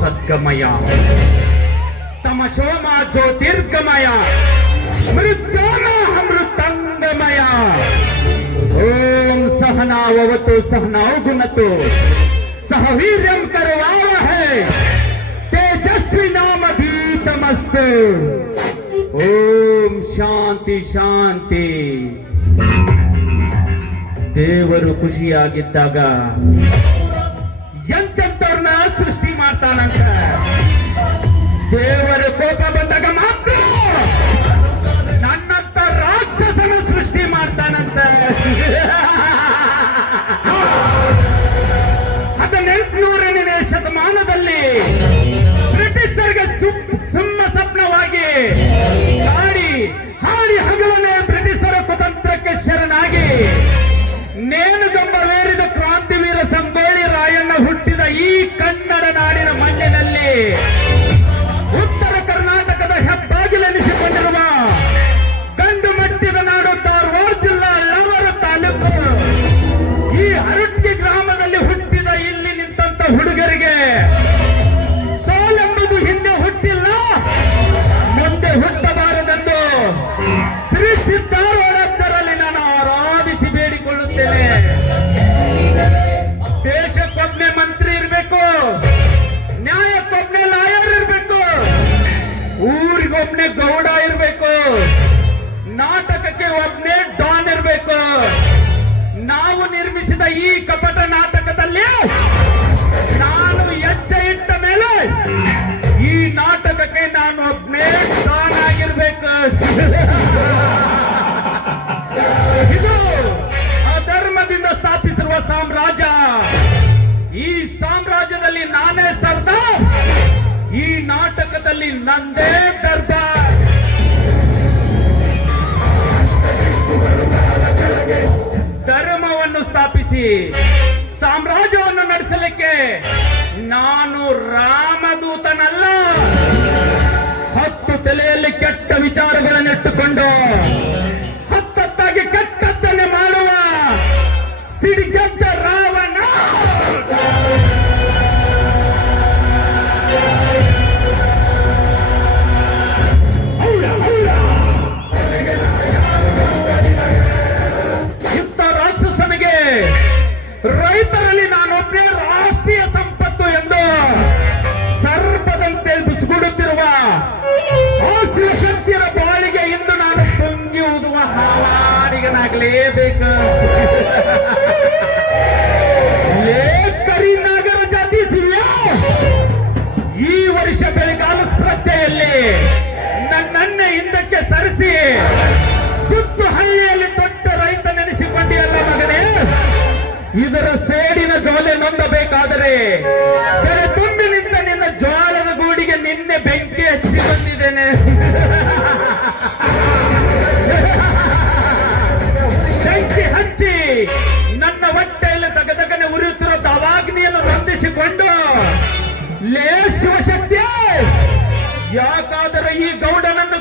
ಸದ್ಗಮಯ ತಮಸೋಮ ಜ್ಯೋತಿರ್ಗಮಯ ಮೃತ್ಯೋಮ ಅಮೃತಂಗಮಯ ಓಂ ಸಹನಾವವತು ಸಹನಾವ್ ಗುಣತು ಸಹ ವೀರ್ಯಂ ಕರವಾವಹೈ ತೇಜಸ್ವಿ ನಾಮಧೀತಮಸ್ತು ಓಂ ಶಾಂತಿ ಶಾಂತಿ. ದೇವರು ಖುಷಿಯಾಗಿದ್ದಾಗ ಎಂತೆಂತವ್ರನ್ನ ಸೃಷ್ಟಿ ಮಾಡ್ತಾನಂತ. ದೇವರ ಕೋಪ ಬಂದಾಗ ಮಾತ್ರ ನನ್ನಂತ ರಾಕ್ಷಸನ ಸೃಷ್ಟಿ ಮಾಡ್ತಾನಂತ. 18ನೇ ಶತಮಾನದಲ್ಲಿ ಬ್ರಿಟಿಷರಿಗೆ ಸುಮ್ಮ ಸ್ವಪ್ನವಾಗಿ ಹಾಡಿ ಹಗಲನೆ ಬ್ರಿಟಿಷರ ಕುತಂತ್ರಕ್ಕೆ ಶರಣಾಗಿ ನೇಣುಗಂಬವೇರಿದ ಕ್ರಾಂತಿವೀರ ಸಂಗೊಳ್ಳಿ ರಾಯಣ್ಣ ಹುಟ್ಟಿದ ಈ ಕನ್ನಡ ನಾಡಿನ ಮಣ್ಣಿನಲ್ಲಿ ಉತ್ತರ ಕರ್ನಾಟಕದ ಹೆಬ್ಬಾಗಿಲೆನಿಸಿಕೊಂಡಿರುವ ಗಂಡು ಮಟ್ಟಿದ ನಾಡು ಧಾರವಾಡ ಜಿಲ್ಲಾ ಅಳ್ಳಾವರ ತಾಲೂಕು ಈ ಅರಟ್ಟಿ ಗ್ರಾಮದಲ್ಲಿ ಹುಟ್ಟಿದ ಇಲ್ಲಿ ನಿಂತ ಹುಡುಗರಿಗೆ ಸೋಲೆಂಬುದು ಹಿಂದೆ ಹುಟ್ಟಿಲ್ಲ, ಮುಂದೆ ಹುಟ್ಟಬಾರದೆಂದು ಶ್ರೀ ಸಿದ್ದಾರೂಢರಲ್ಲಿ ನಾನು ಆರಾಧಿಸಿ ಬೇಡಿಕೊಳ್ಳುತ್ತೇನೆ. ದೇಶಕ್ಕೊಬ್ಬನೇ ಮಂತ್ರಿ ಇರಬೇಕು, ನ್ಯಾಯಕ್ಕೊಬ್ಬನೇ ಲಾಯರ್ ಇರಬೇಕು, ಊರಿಗೊಬ್ಬನೇ ಗೌಡ ಇರಬೇಕು, ನಾಟಕಕ್ಕೆ ಒಬ್ಬನೇ ಡಾನ್ ಇರಬೇಕು. ನಾವು ನಿರ್ಮಿಸಿದ ಈ ಕಪಟ ನಾಟಕದಲ್ಲಿ ನಾನು ಹೆಜ್ಜೆ ಇಟ್ಟ ಮೇಲೆ ಈ ನಾಟಕಕ್ಕೆ ನಾನು ಒಬ್ಬನೇ ಡಾನ್ ಆಗಿರ್ಬೇಕು. ಇದು ಅಧರ್ಮದಿಂದ ಸ್ಥಾಪಿಸಿರುವ ಸಾಮ್ರಾಜ್ಯ. ಈ ಸಾಮ್ರಾಜ್ಯದಲ್ಲಿ ನಾನೇ ಸರ್ದಾರ್, ಈ ನಾಟಕದಲ್ಲಿ ನಂದೇ ದರ್ಬಾರ್. ಧರ್ಮವನ್ನು ಸ್ಥಾಪಿಸಿ ಸಾಮ್ರಾಜ್ಯವನ್ನು ನಡೆಸಲಿಕ್ಕೆ ನಾನು ರಾಮದೂತನಲ್ಲ. 10 ತಲೆಯಲ್ಲಿ ಕೆಟ್ಟ ವಿಚಾರಗಳನ್ನಿಟ್ಟುಕೊಂಡು ಹತ್ತತ್ತಾಗಿ ಕೆಟ್ಟದ್ದನ್ನೇ ಮಾಡುವ ಸಿಡಿಗೆದ್ದ ರಾವಣ. ಇಂಥ ರಾಕ್ಷಸನಿಗೆ ರೈತರಲ್ಲಿ ನಾನೊಬ್ಬನೇ ರಾಷ್ಟ್ರೀಯ ಸಂಪತ್ತು ಎಂದು ಸರ್ಪದಂತೆ ಬಿಸಿಗುಡುತ್ತಿರುವ ಆಶ್ರಯ ಶಕ್ತಿಯ ಬಾಳಿಗೆ ಇಂದು ನಾನು ತುಂಗಿ ಊದುವ ಹಾವಾಡಿಗನಾಗಲೇಬೇಕು. ಕರಿನಾಗರ ಜಾತಿ ಸಿವಿಯ ಈ ವರ್ಷ ಬೆಳಗಾಲ ಸ್ಪರ್ಧೆಯಲ್ಲಿ ನನ್ನನ್ನೇ ಹಿಂದಕ್ಕೆ ಸರಿಸಿ ಸುತ್ತು ಹಳ್ಳಿಯಲ್ಲಿ ದೊಡ್ಡ ರೈತ ನೆನೆಸಿಕೊಂಡಿಯಲ್ಲ ಮಗನೇ. ಇದರ ಸೇಡಿನ ಜ್ವಾಲೆ ನೊಂದಬೇಕಾದರೆ ಕೆರೆ ತುಂಬಿ ನಿಂತ ನಿನ್ನ ಜ್ವಾಲದ ಗೂಡಿಗೆ ನಿನ್ನೆ ಬೆಂಕಿ ಹಚ್ಚಿ ಬಂದಿದ್ದೇನೆ. ಬೆಂಕಿ ಹಚ್ಚಿ ನನ್ನ ಹೊಟ್ಟೆಯಲ್ಲಿ ತಗದಗನೆ ಉರಿಯುತ್ತಿರೋ ದವಾಗ್ನಿಯನ್ನು ಬಂಧಿಸಿಕೊಂಡು ಲೇ ಶಿವಶಕ್ತಿ, ಯಾಕಾದರೆ ಈ ಗೌಡನನ್ನು